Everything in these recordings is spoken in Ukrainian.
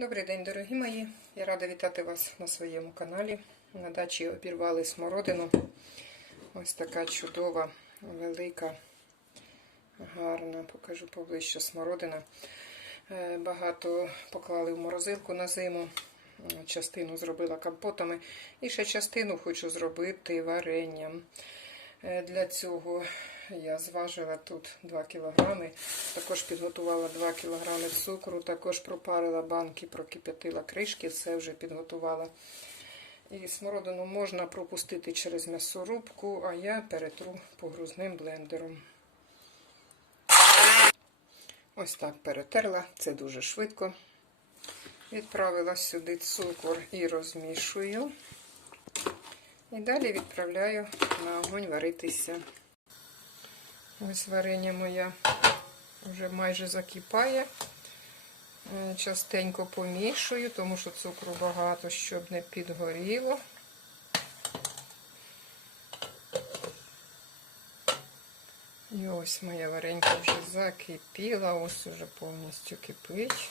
Добрий день, дорогі мої. Я рада вітати вас на своєму каналі. На дачі обірвали смородину. Ось така чудова, велика, гарна, покажу поближче смородина. Е, Багато поклали в морозилку на зиму. Частину зробила компотами. І ще частину хочу зробити варенням. Е, Для цього я зважила тут 2 кг. Також підготувала 2 кг цукру, також пропарила банки, прокип'ятила кришки, все вже підготувала. І смородину можна пропустити через м'ясорубку, а я перетру погрузним блендером. Ось так перетерла, це дуже швидко. Відправила сюди цукор і розмішую. І далі відправляю на огонь варитися. Ось варення моя вже майже закипає. Е, Частенько помішую, тому що цукру багато, щоб не підгоріло. І ось моя варенька вже закипіла, ось уже повністю кипить.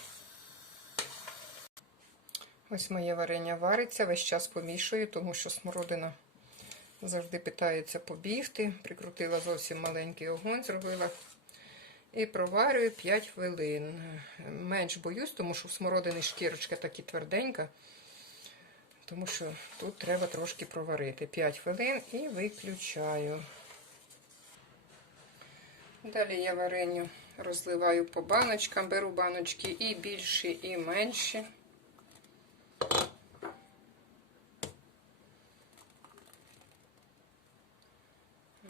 Ось моє варення вариться, весь час помішую, тому що смородина завжди питається побігти. Прикрутила зовсім маленький огонь, зробила. І проварюю 5 хвилин. Менш боюсь, тому що в смородини шкірочка такі тверденька. Тому що тут треба трошки проварити. 5 хвилин і виключаю. Далі я вареню розливаю по баночкам, беру баночки і більші, і менші.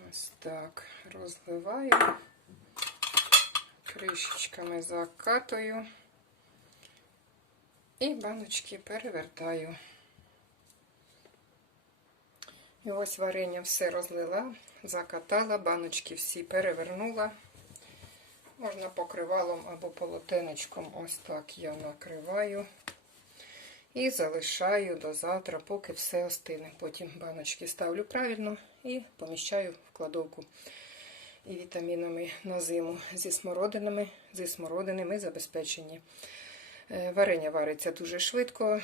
Ось так розливаю, кришечками закатую і баночки перевертаю. І ось варення все розлила, закатала, баночки всі перевернула. Можна покривалом або полотенечком, ось так я накриваю. І залишаю до завтра, поки все остине. Потім баночки ставлю правильно і поміщаю в кладовку і вітамінами на зиму зі смородинами, зі смородинами забезпечені. Е, Варення вариться дуже швидко,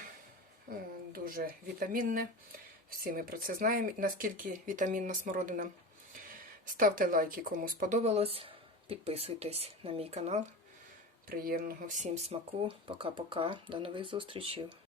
е, дуже вітамінне. Всі ми про це знаємо, наскільки вітамінна смородина. Ставте лайки, кому сподобалось. Підписуйтесь на мій канал. Приємного всім смаку. Пока-пока. До нових зустрічей.